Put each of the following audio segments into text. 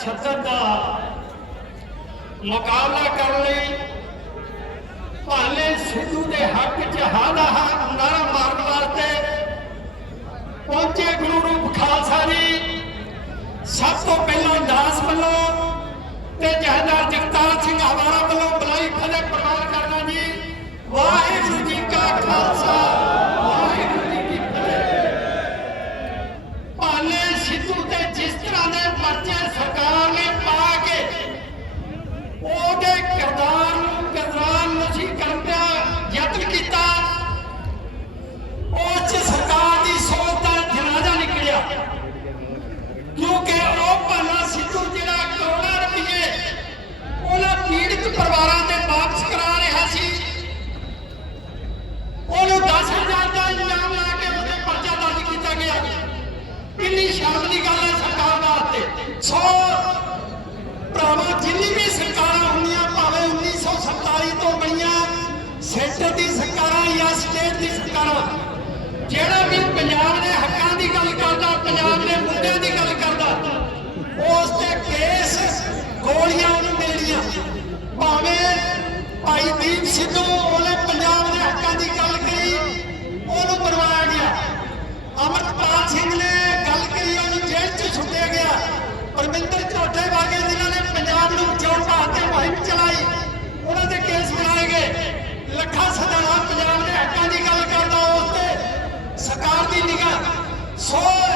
1976 ਦਾ ਮੁਕਾਬਲਾ ਕਰਨ ਲਈ ਭਾਲੇ ਸਿੱਧੂ ਦੇ ਹੱਕ 'ਚ ਹਾਂ ਦਾ ਹਾਂ ਨਾਰਾ ਮਾਰਨ ਵਾਸਤੇ ਪਹੁੰਚੇ ਗੁਰੂ ਰੂਪ ਖਾਲਸਾ ਜੀ। ਸਭ ਤੋਂ ਪਹਿਲਾਂ ਦਾਸ ਵੱਲੋਂ ਸੈਂਟਰ ਦੀ ਸਰਕਾਰਾਂ ਜਾਂ ਸਟੇਟ ਦੀ ਸਰਕਾਰਾਂ, ਜਿਹੜਾ ਵੀ ਪੰਜਾਬ ਦੇ ਹੱਕਾਂ ਦੀ ਗੱਲ ਕਰਦਾ, ਪੰਜਾਬ ਦੇ ਮੁੱਦਿਆਂ ਦੀ ਗੱਲ ਕਰਦਾ, ਉਸ ਤੇ ਕੇਸ ਗੋਲੀਆਂ ਉਹਨੂੰ ਦੇਣੀਆਂ ਭਾਵੇਂ ਭਾਈ ਦੀਪ ਸਿੱਧੂ ਉਹਨੇ ਪੰਜਾਬ ਦੇ ਹੱਕਾਂ ਦੀ ਗੱਲ ਕਰੀ ਉਹਨੂੰ ਮਰਵਾਇਆ ਗਿਆ। ਅਮਰਪਾਲ ਸਿੰਘ ਨੇ সব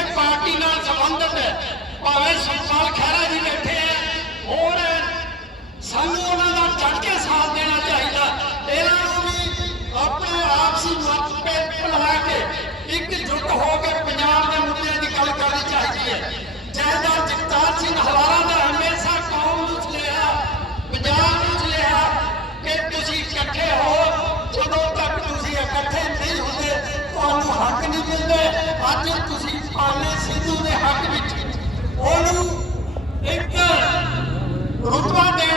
ਇੱਥੇ ਪਾਰਟੀ ਨਾਲ ਸੰਬੰਧਿਤ ਹੈ। ਭਾਵੇਂ ਸੰਪਾਲ ਖੈਰਾ ਜੀ ਬੈਠੇ ਆ, ਹੋਰ ਸਾਨੂੰ ਉਹਨਾਂ ਦਾ ਚੜ ਕੇ ਸਾਥ ਦੇਣਾ ਚਾਹੀਦਾ। ਇਹਨਾਂ ਨੂੰ ਵੀ ਆਪਣੇ ਆਪਸੀ ਮਤਭੇਦ ਭੁਲਾ ਕੇ ਇੱਕ ਜੁਟ ਹੋ ਕੇ ਪੰਜਾਬ ਦੇ ਮੁੱਦਿਆਂ ਦੀ ਗੱਲ ਕਰਨੀ ਚਾਹੀਦੀ ਹੈ। ਜਿਹਦਾ ਜਗਤਾਰ ਸਿੰਘ ਹਵਾਰਾ ਦਾ ਹਮੇਸ਼ਾ ਕੌਮ ਨੂੰ ਚਲਿਆ ਪੰਜਾਬ ਨੂੰ ਚਲਿਆ ਕਿ ਤੁਸੀਂ ਇਕੱਠੇ ਹੋ। ਜਦੋਂ ਤੱਕ ਤੁਸੀਂ ਇਕੱਠੇ ਨਹੀਂ ਹੁੰਦੇ, ਤੁਹਾਨੂੰ ਹੱਕ ਨਹੀਂ ਮਿਲਦੇ। ਅੱਜ ਤੁਸੀਂ ਪਾਲੇ ਸਿੱਧੂ ਦੇ ਹੱਕ ਵਿੱਚ ਉਹਨੂੰ ਇੱਕ ਰੁਤਬਾ ਦੇ